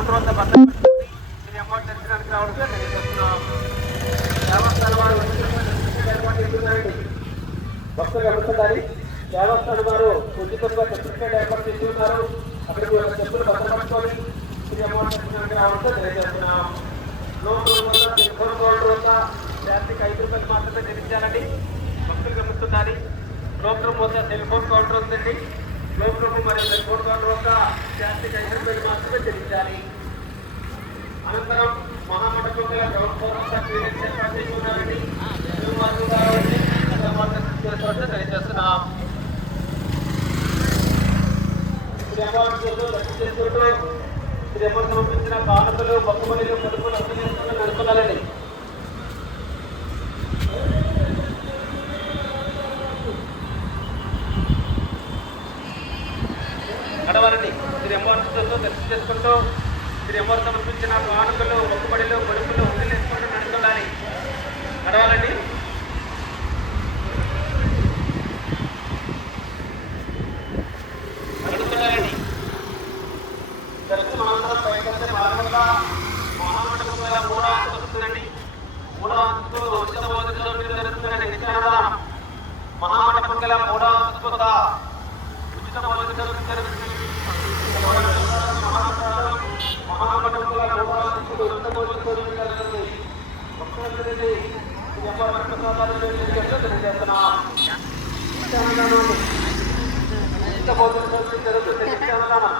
Counter వద్ద బట్టలు amount దర్శనానికి రావడంతో తెలియజేస్తున్నాం. దేవస్థానం వారు భక్తులు గమనించాలి. దేవస్థానం వారు ఉచితంగా సర్టిఫికేట్ ఏర్పాటు చేసి ఉన్నారు. అక్కడికి చెప్పులు భద్రపరచుకొని అమౌంట్ దర్శనానికి రావడంతో తెలియజేస్తున్నాం. లోపల కౌంటర్ వద్ద జాతికి 5 రూపాయలు మాత్రమే చెల్లించాలండి. భక్తులు గమనిస్తుండాలి. లోపల వద్ద సెల్ ఫోన్ కౌంటర్ ఉందండి. లోపల మరియు సెల్ ఫోన్ కౌంటర్ వద్ద జాతికి 5 రూపాయలు మాత్రమే చెల్లించాలి. అనంతరం మహామండపం ఏర్పాటు చేసి ఉన్నారండి. తెలియజేస్తున్నాం. సమర్పించిన కానుకలు బొమ్మలు పలుపులు నడుపుకోవాలండి. నడవాలండి. శ్రీ అమ్మవారితో దర్శనం చేసుకుంటూ శ్రీ అమ్మవారు సమర్పించిన కానుకలు మొక్కుబడిలో పలుపులు ఉండి వేసుకుంటూ నడుచుకోవాలి. నడవాలండి. నడుచుకోవాలండి. దర్శనం అనంతరం పైకొచ్చే భాగంగా మహామండపం 3వ అంతస్తు వస్తుందండి. 3వ అంతస్తు ఉచిత భోజనంలో జరుగుతుందండి. నిత్యాన్నదానం మహామండపం 3వ అంతస్తు వద్ద ఉచిత భోజనం జరుగుతుంది. మహామండపం 3వ అంతస్తు ఉచిత భోజనం జరుగుతుంది. భక్తులందరినీ తెలియజేస్తున్నాం. ఉచిత భోజనం జరుగుతుంది. నిత్యాన్నదానం